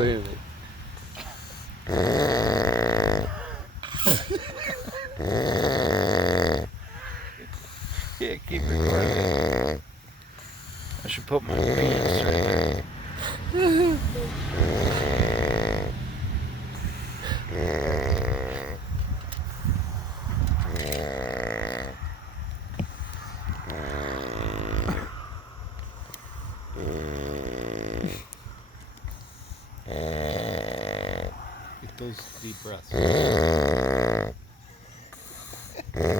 cleaning it. Yeah, keep recording. I should put my penis right there. Take those deep breaths.